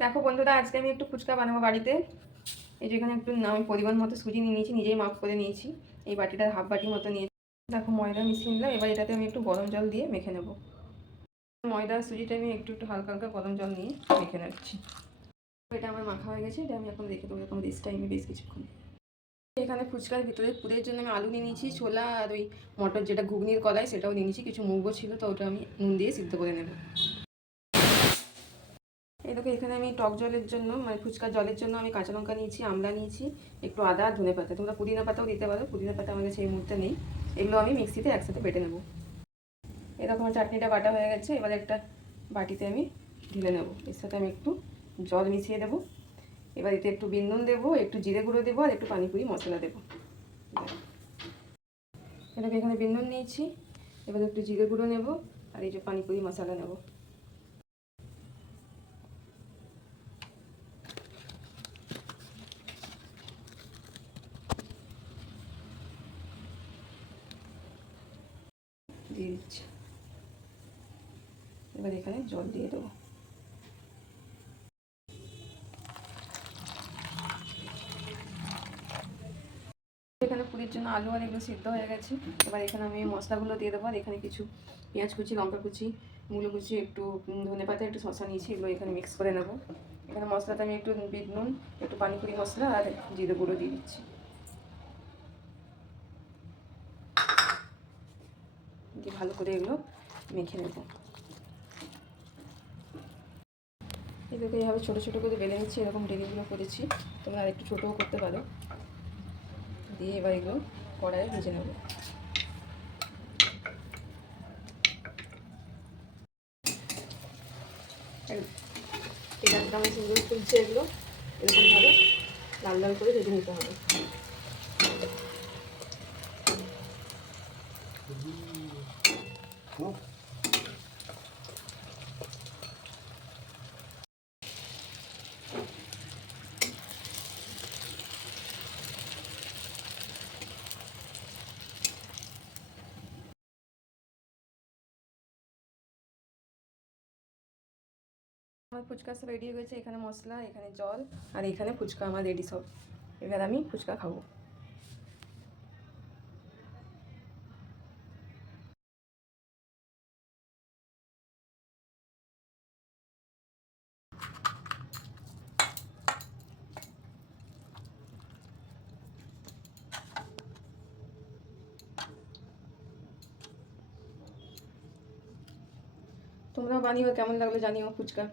দেখো বন্ধুরা, আজকে আমি একটু ফুচকা বানাবো বাড়িতে। এই যে এখানে একটু আমি পরিমাণ মতো সুজি নিয়ে নিয়েছি, নিজেই মাপ করে নিয়েছি। এই বাটিটার হাফ বাটির মতো নিয়েছি। দেখো ময়দা মিশিয়ে নিলাম। এবার এটাতে আমি একটু গরম জল দিয়ে মেখে নেব। ময়দা সুজিটা আমি একটু একটু হালকা হালকা গরম জল নিয়ে মেখে নিচ্ছি। এটা আমার মাখা হয়ে গেছে। এটা আমি এখন রেখে দেবো এরকম রেস্ট টাইমে বেশ কিছুক্ষণ। এখানে ফুচকার ভিতরে পুরের জন্য আমি আলু নিয়ে নিয়েছি, ছোলা আর ওই মটর যেটা ঘুগনির কলাই সেটাও নিয়ে নিয়েছি। কিছু মুগও ছিল, তো ওটা আমি নুন দিয়ে সিদ্ধ করে নেব। এই দেখো, এখানে আমি টক জলের জন্য মানে ফুচকার জলের জন্য আমি কাঁচা লঙ্কা নিয়েছি, আমলা নিয়েছি, একটু আদা, ধনে পাতা। তোমরা পুদিনা পাতাও দিতে পারো, পুদিনা পাতা আমার কাছে এই মুহূর্তে নেই। এগুলো আমি মিক্সিতে একসাথে বেটে নেব। এরকম চাটনিটা বাটা হয়ে গেছে। এবার একটা বাটিতে আমি ঢেলে নেব। এর সাথে আমি একটু জল মিশিয়ে দেবো। এবার এতে একটু বিট নুন দেবো, একটু জিরে গুঁড়ো দেবো, আর একটু পানিপুরি মশলা দেবো। এটাকে এখানে বিট নুন নিয়েছি, এবার একটু জিরে গুঁড়ো নেব, আর এই যে পানিপুরি মশলা নেব। দিয়ে দিচ্ছি। এবার এখানে জল দিয়ে দেবো। এখানে পুরির জন্য আলু আর এগুলো সিদ্ধ হয়ে গেছে। এবার এখানে আমি মশলাগুলো দিয়ে দেবো। আর এখানে কিছু পেঁয়াজ কুচি, লঙ্কা কুচি, মূলো কুচি, একটু ধনে পাতা, একটু শসা নিয়েছি। এগুলো এখানে মিক্স করে নেব। এখানে মশলাতে আমি একটু বিট নুন, একটু পানিপুরি মশলা আর জিরে গুঁড়ো দিয়ে দিচ্ছি। দিয়ে ভালো করে এগুলো মেখে নেব। এগুলোকে এইভাবে ছোটো ছোটো করে বেলে নিচ্ছি। এরকম ডেলিগুলো করেছি, তোমরা আর একটু ছোটোও করতে পারো। দিয়ে এবার এগুলো কড়াইয়ে ভেজে নেব। এটা একদম সুন্দর ফুলছে। এগুলো এরকমভাবে লাল লাল করে ভেজে নিতে হবে। আমার ফুচকা সব রেডি হয়ে গেছে। এখানে মশলা, এখানে জল, আর এখানে ফুচকা আমার রেডি সব। এবার আমি ফুচকা খাবো। তোমরাও বানিও, কেমন লাগলো জানিও ফুচকা।